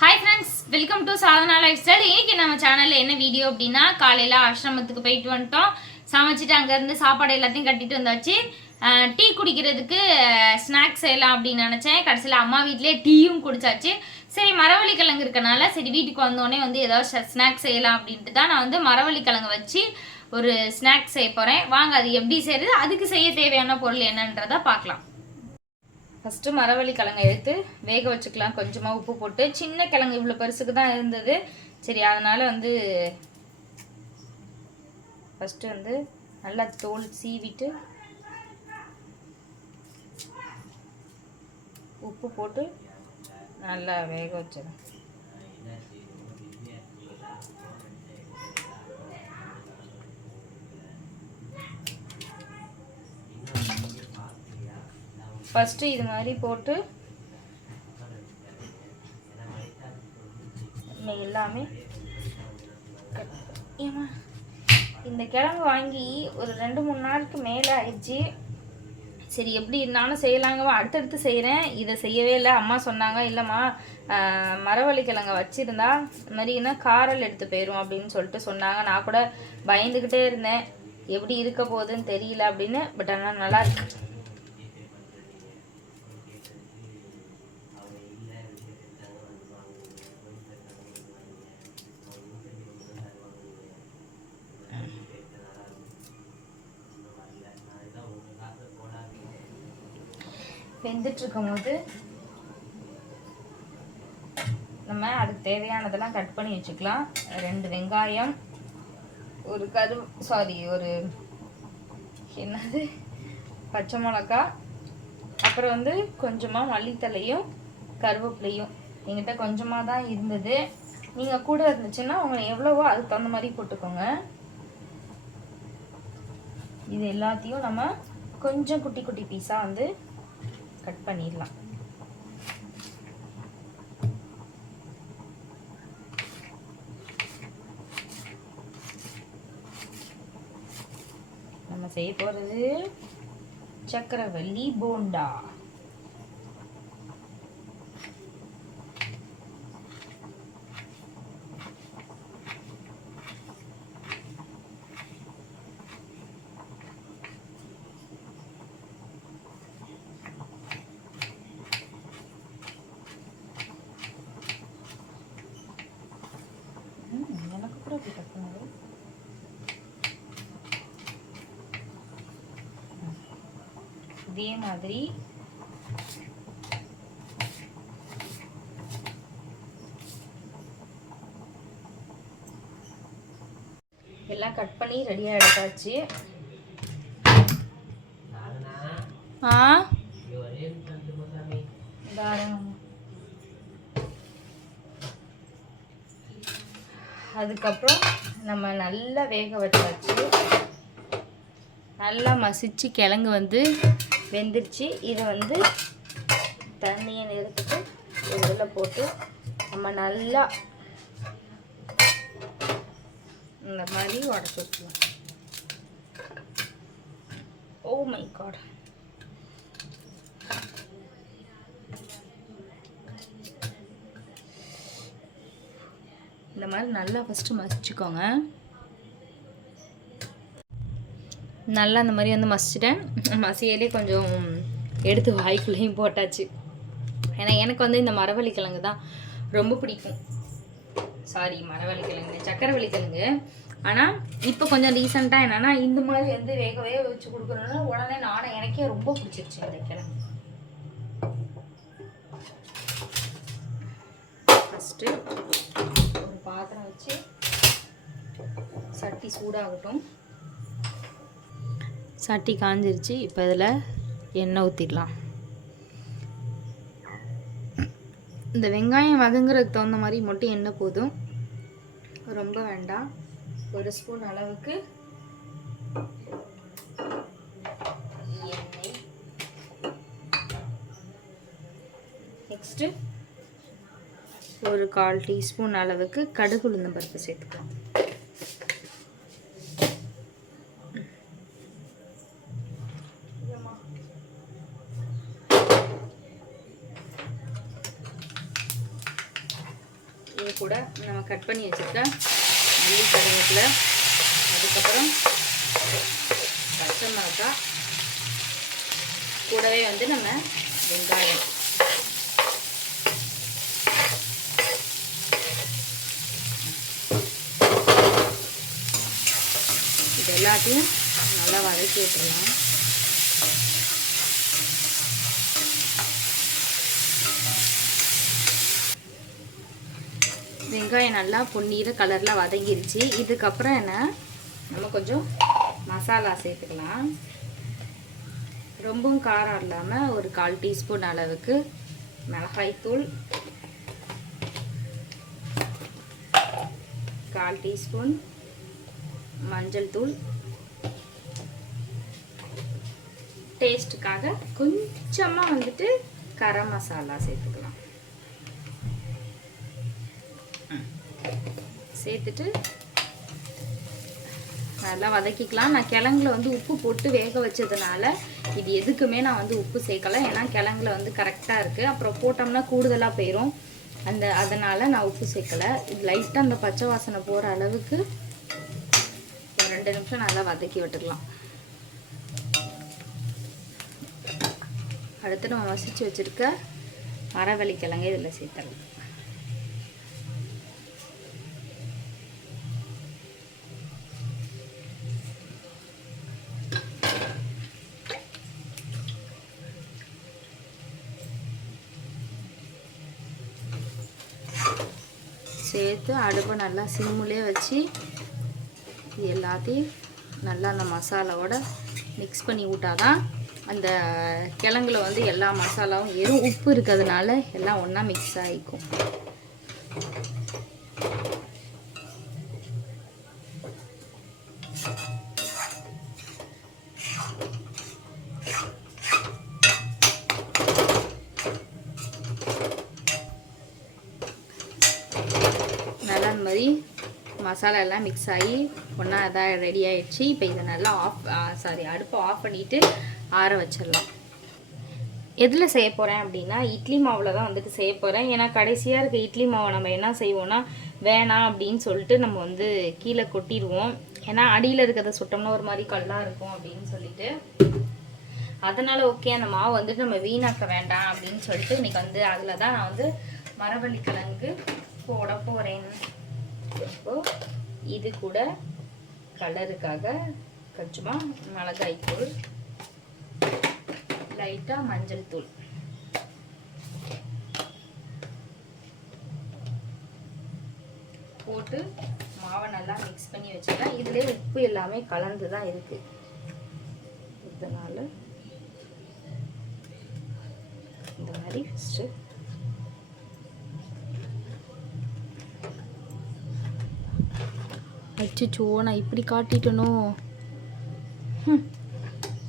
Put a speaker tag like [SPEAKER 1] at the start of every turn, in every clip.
[SPEAKER 1] Hi friends welcome to Sadhana lifestyle இன்னைக்கு நம்ம சேனலில் என்ன வீடியோ அப்படின்னா காலையில் ஆசிரமத்துக்கு போயிட்டு வந்துட்டோம். சமைச்சிட்டு அங்கேருந்து சாப்பாடு எல்லாத்தையும் கட்டிட்டு வந்தாச்சு. டீ குடிக்கிறதுக்கு ஸ்நாக்ஸ் செய்யலாம் அப்படின்னு நினச்சேன். கடைசியில் அம்மா வீட்டிலே டீயும் குடிச்சாச்சு. சரி மரவள்ளி கிழங்கு இருக்கனால சரி வீட்டுக்கு வந்தோடனே வந்து ஏதாவது ஸ்நாக்ஸ் செய்யலாம் அப்படின்ட்டு தான் நான் வந்து மரவள்ளி கிழங்கு வச்சு ஒரு ஸ்நாக்ஸ் செய்ய போகிறேன் வாங்க அது எப்படி செய்யறது? அதுக்கு செய்ய தேவையான பொருள் என்னன்றதை பார்க்கலாம். ஃபஸ்ட்டு மரவள்ளி கிழங்கை எடுத்து வேக வச்சுக்கலாம். கொஞ்சமாக உப்பு போட்டு சின்ன கிழங்கு இவ்வளோ பெருசுக்கு தான் இருந்தது. சரி அதனால் வந்து ஃபஸ்ட்டு வந்து நல்லா தோல் சீவிட்டு உப்பு போட்டு நல்லா வேக வச்சிடும் ஃபஸ்ட்டு இது மாதிரி போட்டு எல்லாமே ஏமா ஏம்மா? இந்த கிழங்கு வாங்கி ஒரு ரெண்டு மூணு நாளுக்கு மேலே ஆயிடுச்சு. சரி எப்படி இருந்தாலும் செய்யலாங்கம்மா. அடுத்தடுத்து செய்கிறேன் இதை செய்யவே இல்லை. அம்மா சொன்னாங்க இல்லைம்மா மரவள்ளி கிழங்க வச்சுருந்தா இந்த மாதிரினா காரல் எடுத்து போயிடும் அப்படின்னு சொல்லிட்டு சொன்னாங்க. நான் கூட பயந்துக்கிட்டே இருந்தேன். எப்படி இருக்க போகுதுன்னு தெரியல அப்படின்னு பட் ஆனால் நல்லா இருக்கு வெந்துட்டு இருக்கும்போது நம்ம அதுக்கு தேவையானதெல்லாம் கட் பண்ணி வச்சுக்கலாம். ரெண்டு வெங்காயம் ஒரு கரு சாரி ஒரு என்னது? பச்சை மிளகா அப்புறம் வந்து கொஞ்சமாக மல்லித்தலையும் கருவேப்பிலையும். எங்கிட்ட கொஞ்சமாக தான் இருந்தது. நீங்கள் கூட இருந்துச்சுன்னா உங்களை எவ்வளவோ அதுக்கு தகுந்த மாதிரி போட்டுக்கோங்க. இது எல்லாத்தையும் நம்ம கொஞ்சம் குட்டி குட்டி பீஸாக வந்து கட் பண்ணிடலாம். நம்ம செய்ய போகிறது சக்கரவள்ளி போண்டா ம், எனக்கு கூட அப்படி கட் பண்ணுது இதே மாதிரி. எல்லாம் கட் பண்ணி ரெடியாக எடுத்தாச்சு. ஆ? அதுக்கப்புறம் நம்ம நல்லா வேக வச்சாச்சு. நல்லா மசிச்சு கிழங்கு வந்து வெந்துருச்சு இதை வந்து தண்ணியை நிறுத்திட்டு இதில் போட்டு நம்ம நல்லா இந்த மாதிரி உடச்சி வச்சுக்கலாம். ஓ மை காட் இந்த மாதிரி நல்லா ஃபஸ்ட்டு மசிச்சுக்கோங்க. நல்லா அந்த மாதிரி வந்து மசிச்சிட்டேன். மசியலே கொஞ்சம் எடுத்து வாய்க்குள்ளேயும் போட்டாச்சு. ஏன்னா எனக்கு வந்து இந்த மரவள்ளி கிழங்கு தான் ரொம்ப பிடிக்கும். சாரி மரவள்ளி கிழங்கு சக்கரவள்ளி கிழங்கு. ஆனால் இப்போ கொஞ்சம் ரீசெண்டாக என்னென்னா இந்த மாதிரி வந்து வேக வேக வச்சு கொடுக்குறோன்னா உடனே நானும் எனக்கே ரொம்ப பிடிச்சிருச்சு இந்த கிழங்கு. ஃபஸ்ட்டு ஒரு பாத்திரம் வச்சு சட்டி சூடாகட்டும். சட்டி காஞ்சிருச்சு. இப்போ இதில் எண்ணெய் ஊற்றிடலாம் இந்த வெங்காயம் வதங்குறதுக்கு தகுந்த மாதிரி மட்டும் எண்ணெய் போதும். ரொம்ப வேண்டாம். ஒரு ஸ்பூன் அளவுக்கு எண்ணெய். நெக்ஸ்ட்டு ஒரு கால் டீஸ்பூன் அளவுக்கு கடுகு உளுந்தம் பருப்பு சேர்த்துக்கலாம். இது கூட நம்ம கட் பண்ணி வச்சுருக்க மல்லி கருவேப்பில். அதுக்கப்புறம் பச்சை மிளகாய் கூடவே வந்து நம்ம வெங்காயம். இது எல்லாத்தையும் நல்லா வதக்கி விட்டுறலாம் வெங்காயம் நல்லா பொன்னீர கலரில் வதங்கிருச்சு. இதுக்கப்புறம் என்ன? நம்ம கொஞ்சம் மசாலா சேர்த்துக்கலாம். ரொம்பவும் காரம் இல்லாமல் ஒரு கால் டீஸ்பூன் அளவுக்கு மிளகாய்த்தூள் கால் டீஸ்பூன் மஞ்சள் தூள். டேஸ்ட்டுக்காக கொஞ்சமாக வந்துட்டு கரம் மசாலா சேர்த்துக்கலாம். சேர்த்துட்டு நல்லா வதக்கிக்கலாம். நான் கிழங்குல வந்து உப்பு போட்டு வேக வச்சதுனால இது எதுக்குமே நான் வந்து உப்பு சேர்க்கலை. ஏன்னா கிழங்குல வந்து கரெக்டாக இருக்குது அப்புறம் போட்டோம்னா கூடுதலாக போயிடும் அந்த அதனால் நான் உப்பு சேர்க்கலை. இது லைட்டாக அந்த பச்சை வாசனை போகிற அளவுக்கு ஒரு ரெண்டு நிமிஷம் நல்லா வதக்கி விட்டுக்கலாம் அடுத்து நம்ம வசித்து வச்சுருக்க மரவள்ளி கிழங்கு இதில் சேர்த்துடலாம். சேர்த்து அடுப்பை நல்லா சிம்முலே வச்சு இது எல்லாத்தையும் நல்லா அந்த மசாலாவோட மிக்ஸ் பண்ணி விட்டாதான் அந்த கிழங்குல வந்து எல்லா மசாலாவும் வெறும் உப்பு இருக்கிறதுனால எல்லாம் ஒன்றா மிக்ஸ் ஆகிக்கும் நல்லா இந்த மாதிரி மசாலா எல்லாம் மிக்ஸ் ஆகி ஒன்றா இதாக ரெடி ஆகிடுச்சு இப்போ இதை நல்லா ஆஃப் சாரி அடுப்பை ஆஃப் பண்ணிவிட்டு ஆற வச்சிடலாம். எதில் செய்ய போகிறேன் அப்படின்னா இட்லி மாவில் தான் வந்துட்டு செய்ய போகிறேன் ஏன்னா கடைசியாக இருக்க இட்லி மாவை நம்ம என்ன செய்வோம்னா வேணாம் அப்படின்னு சொல்லிட்டு நம்ம வந்து கீழே கொட்டிடுவோம். ஏன்னா அடியில் இருக்கிறத சுட்டோம்னா ஒரு மாதிரி கல்லாக இருக்கும் அப்படின்னு சொல்லிட்டு. அதனால் ஓகே அந்த மாவு வந்துட்டு நம்ம வீணாக்க வேண்டாம் அப்படின்னு சொல்லிட்டு இன்னைக்கு வந்து அதில் தான் நான் வந்து மரவள்ளி கிழங்கு போட போகிறேன் இப்போ இது கூட கலருக்காக கொஞ்சமாக மிளகாய் தூள் லைட்டாக மஞ்சள் தூள். போட்டு மாவை நல்லா மிக்ஸ் பண்ணி வச்சுட்டேன் இதுலேயே உப்பு எல்லாமே கலந்து தான் இருக்குது இதனால் இந்த மாதிரி ஃபஸ்ட்டு அச்சோ நான் இப்படி காட்டிட்டனோ.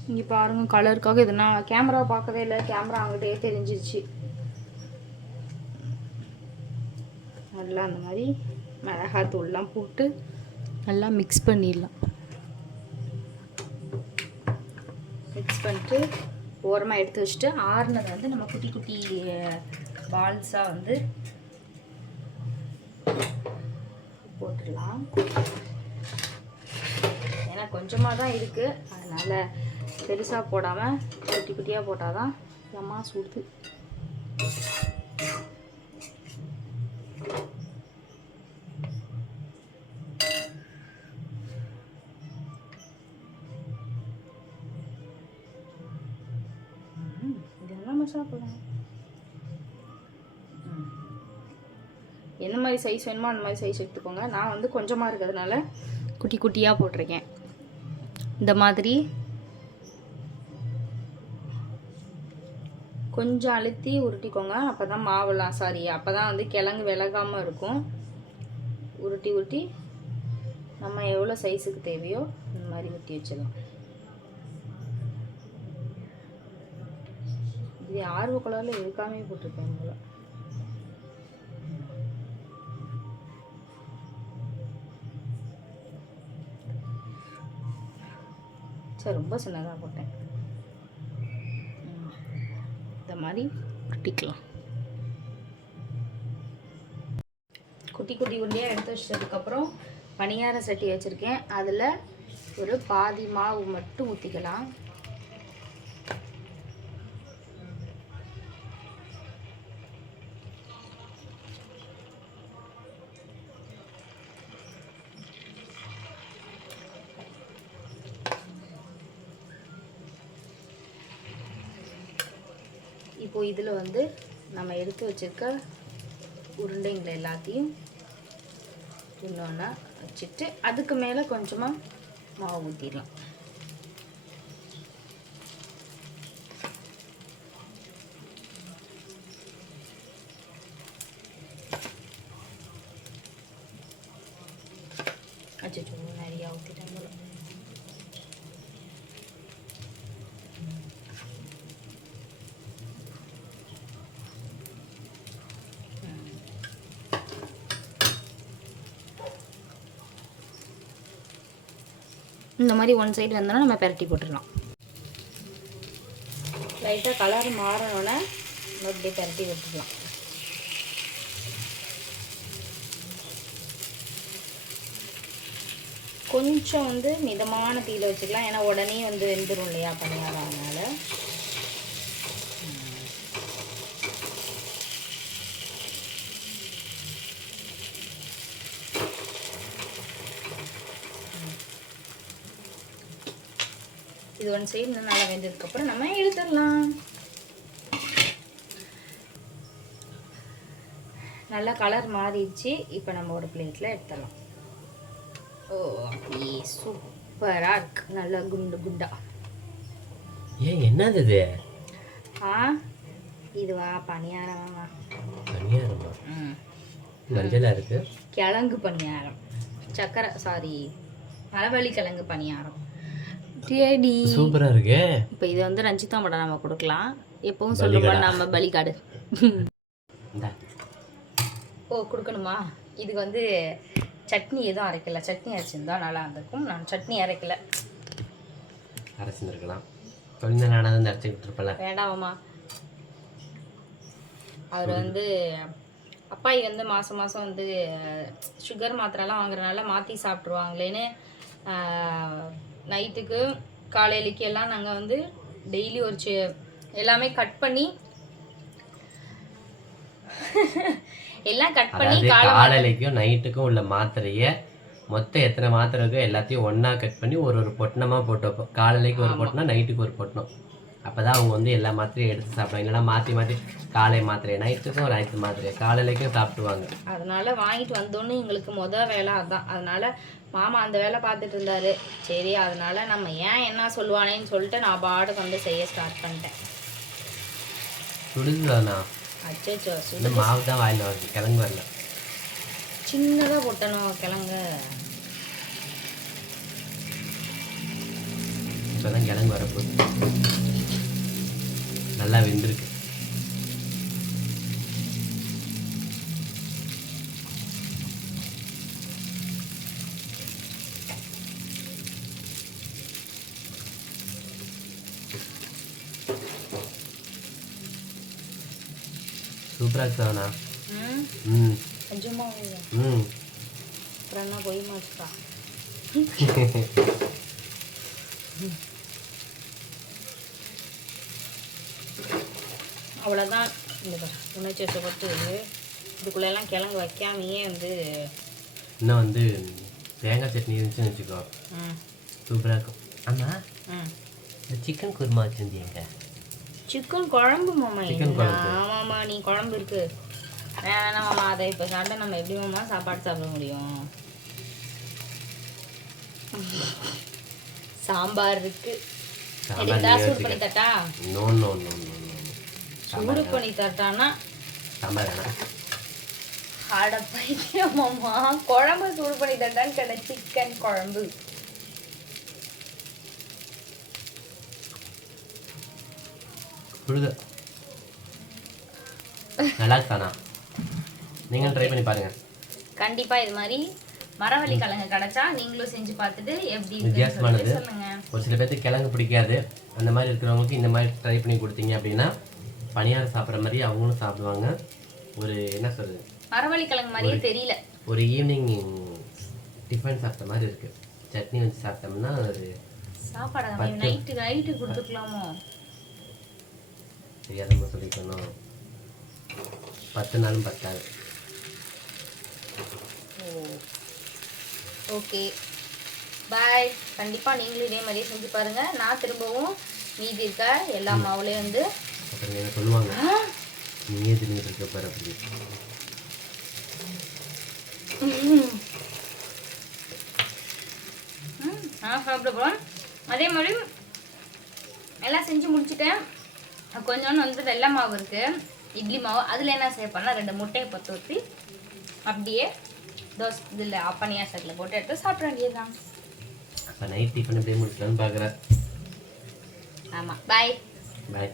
[SPEAKER 1] இங்கே பாருங்க கலருக்காக இது நான் கேமரா பார்க்கவே இல்லை. கேமரா அங்கிட்டே தெரிஞ்சிருச்சு. நல்லா அந்த மாதிரி மிளகாத்தூள்லாம் போட்டு நல்லா மிக்ஸ் பண்ணிடலாம். மிக்ஸ் பண்ணிட்டு ஓரமாக எடுத்து வச்சுட்டு ஆறுனதை வந்து நம்ம குட்டி குட்டி பால்ஸாக வந்து போட்டுடலாம். ஏன்னா கொஞ்சமாக தான் இருக்குது அதனால் பெருசாக போடாமல் குட்டி குட்டியாக போட்டால் தான் எம்மா சுடுது இதெல்லாம் சாப்பிடலாம். மாதிரி சைஸ் வேணுமோ அந்த மாதிரி சைஸ் எடுத்துக்கோங்க. நான் வந்து கொஞ்சமாக இருக்கிறதுனால குட்டி குட்டியாக போட்டிருக்கேன். இந்த மாதிரி கொஞ்சம் அழுத்தி உருட்டிக்கோங்க. அப்போ தான் மாவுலாம் சாரி அப்போ தான் வந்து கிழங்கு விலகாமல் இருக்கும். உருட்டி உருட்டி நம்ம எவ்வளோ சைஸுக்கு தேவையோ இந்த மாதிரி உருட்டி வச்சிடலாம். இது ஆர்வ குழாயில் இருக்காமே போட்டிருக்கேன் உங்களை சரி ரொம்ப சின்னதாக போட்டேன். இந்த மாதிரி உருட்டிக்கலாம் குட்டி குட்டி உருண்டையாக எடுத்து வச்சதுக்கப்புறம் பணியார சட்டி வச்சுருக்கேன். அதில் ஒரு பாதி மாவு மட்டும் ஊற்றிக்கலாம் இப்போது இதில் வந்து நம்ம எடுத்து வச்சிருக்க உருண்டைங்களை எல்லாத்தையும் இன்னொன்னா வச்சுட்டு அதுக்கு மேலே கொஞ்சமாக மாவு ஊற்றிடலாம் இந்த மாதிரி ஒன் சைடு வந்தோன்னா நம்ம பெரட்டி போட்டுடலாம். லைட்டாக கலர் மாறணுன்னா நம்ம அப்படியே பெரட்டி விட்டுக்கலாம் கொஞ்சம் வந்து மிதமான தீயில வச்சுக்கலாம். ஏன்னா உடனே வந்து வெந்துடும் இல்லையா? பணியாரம் அதனால இது ஒன் சைடு நல்லா வெந்ததுக்கப்புறம் நம்ம எடுத்துடலாம். நல்லா கலர் மாறிடுச்சு. இப்போ நம்ம ஒரு பிளேட்டில் எடுத்துடலாம். ஓ அப்படியே சூப்பராக இருக்கு. நல்லா குண்டு குண்டா.
[SPEAKER 2] ஏன் என்னது இது?
[SPEAKER 1] ஆ இதுவா? பணியாரமா?
[SPEAKER 2] பனியாரமா
[SPEAKER 1] ம்.
[SPEAKER 2] மஞ்சளா இருக்கு.
[SPEAKER 1] கிழங்கு பணியாரம். சக்கரை சாரி மரவள்ளி கிழங்கு பணியாரம். டேடி
[SPEAKER 2] சூப்பரா இருக்கு.
[SPEAKER 1] இப்போ இதை வந்து ரஞ்சிதா மட்டும் நம்ம கொடுக்கலாம். எப்பவும் சொல்லுமா நம்ம பலிகாடு. ஓ கொடுக்கணுமா? இதுக்கு வந்து சட்னி எதுவும் அரைக்கல. சட்னி அரைச்சிருந்தா நல்லா இருந்திருக்கும். நான் சட்னி அரைக்கல.
[SPEAKER 2] அரசிருக்கலாம் கொஞ்ச நானாவது இந்த அரைச்சி விட்டுருப்பல
[SPEAKER 1] வேண்டாமாம்மா அவர் வந்து அப்பாயி வந்து மாதம் மாதம் வந்து சுகர் மாத்திரைலாம் வாங்குறதுனால மாற்றி சாப்பிட்ருவாங்களேன்னு நைட்டுக்கு காலையிலக்கு எல்லாம் நாங்கள் வந்து டெய்லி ஒரு சி- எல்லாமே கட் பண்ணி எல்லாம் கட் பண்ணி
[SPEAKER 2] காலையிலைக்கும் நைட்டுக்கும் உள்ள மாத்திரைய மொத்தம் எத்தனை மாத்திரை இருக்கோ எல்லாத்தையும் ஒண்ணா கட் பண்ணி ஒரு ஒரு பொட்டணமா போட்டு வைப்போம். காலையிலைக்கு ஒரு பொட்டணம் நைட்டுக்கு ஒரு பொட்டணம். அப்பதான் அவங்க வந்து எல்லா மாத்திரையும் எடுத்து சாப்பிடுவாங்க. இல்லைன்னா மாத்தி மாத்தி காலை மாத்திரை நைட்டுக்கும் நைட்டு மாத்திரை காலையிலைக்கும் சாப்பிடுவாங்க
[SPEAKER 1] அதனால வாங்கிட்டு வந்தோன்னு எங்களுக்கு முத வேலை அதான். அதனால மாமா அந்த வேலை பார்த்துட்டு இருந்தாரு. சரி அதனால நம்ம ஏன் என்ன சொல்லுவானேன்னு சொல்லிட்டு நான் பாட்டுக்கு வந்து செய்ய ஸ்டார்ட் பண்ணிட்டேன்.
[SPEAKER 2] சுடுதுதானா
[SPEAKER 1] அச்சோ
[SPEAKER 2] இந்த மாவு தான் வாயில வருது. கிழங்கு வரல.
[SPEAKER 1] சின்னதாக பொட்டணும் கிழங்கு?
[SPEAKER 2] இப்பதான் கிழங்கு வரப்போகுது. நல்லா வெந்திருக்கு. சூப்பராக இருக்குதாண்ணா
[SPEAKER 1] ம்.
[SPEAKER 2] ம்.
[SPEAKER 1] போய் மாட்டுக்கா அவ்வளோதான் இந்த பாரு, உணர்ச்சி வசப்பட்டு இதுக்குள்ளெல்லாம் கிழங்கு வைக்காமையே வந்து
[SPEAKER 2] இன்னும் வந்து தேங்காய் சட்னி இருந்துச்சுன்னு வச்சுக்கோ.
[SPEAKER 1] ம்.
[SPEAKER 2] சூப்பராக இருக்கும். அண்ணா
[SPEAKER 1] ம்.
[SPEAKER 2] இந்த சிக்கன் குருமா வச்சுருந்தீங்க
[SPEAKER 1] சிக்கன் குழம்பு மாமா?
[SPEAKER 2] குழம்பு.
[SPEAKER 1] ஆமாம்மா நீ குழம்பு இருக்கு. வேணாம் மாமா அதை இப்போ சாப்பிட்டா நம்ம எப்படி மாமா சாப்பாடு சாப்பிட முடியும்? சாம்பார் இருக்கு. சூடு பண்ணி தட்டா?
[SPEAKER 2] No no no no no
[SPEAKER 1] சூடு பண்ணி தட்டானா
[SPEAKER 2] சாம்பார் வேணாம்
[SPEAKER 1] அட குழம்பு சூடு பண்ணி தட்டான்னு கேட்ட சிக்கன் குழம்பு.
[SPEAKER 2] சுடுது நல்லா இருக்காண்ணா நீங்கள் ட்ரை பண்ணி பாருங்க.
[SPEAKER 1] கண்டிப்பா இது மாதிரி மரவள்ளி கிழங்கு கிடைச்சா நீங்களும் செஞ்சு பார்த்துட்டு எப்படி
[SPEAKER 2] வித்தியாசமானது. ஒரு சில பேர்த்துக்கு கிழங்கு பிடிக்காது. அந்த மாதிரி இருக்கிறவங்களுக்கு இந்த மாதிரி ட்ரை பண்ணி கொடுத்தீங்க அப்படின்னா பணியாரம் சாப்பிட்ற மாதிரி அவங்களும் சாப்பிடுவாங்க. ஒரு என்ன சொல்றது?
[SPEAKER 1] மரவள்ளி கிழங்கு மாதிரியே தெரியல.
[SPEAKER 2] ஒரு ஈவினிங் டிஃபன் சாப்பிட்ட மாதிரி இருக்கு. சட்னி வச்சு சாப்பிட்டோம்னா அது
[SPEAKER 1] சாப்பாடு நைட்டு நைட்டு கொடுத்துக்கலாமோ?
[SPEAKER 2] தெரியாதமா சொல்லிக்கணும் பத்து நாளும் பத்தாது.
[SPEAKER 1] ஓகே. பாய் கண்டிப்பாக நீங்களும் இதே மாதிரியே செஞ்சு பாருங்க. நான் திரும்பவும் மீதி இருக்க எல்லா மாவுலையும் வந்து
[SPEAKER 2] அப்புறம் என்ன சொல்லுவாங்க? நீயே தின்னுட்டு இருக்க பாரு அப்படி
[SPEAKER 1] சாப்பிட போகிறோம் அதே மாதிரி எல்லாம் செஞ்சு முடிச்சிட்டேன். கொஞ்சோண்டு வந்து வெள்ளை மாவு இருக்குது இட்லி மாவு. அதில் என்ன சேர்ப்பேன்னா ரெண்டு முட்டையை பற்ற ஊற்றி அப்படியே தோசை இதில் அப்பனியா சட்டில் போட்டு எடுத்து சாப்பிட வேண்டியதுதான்.
[SPEAKER 2] அப்போ நைட் டிஃபன் எப்படியே முடிக்கலான்னு பார்க்குறேன்
[SPEAKER 1] ஆமாம் பாய்
[SPEAKER 2] பாய்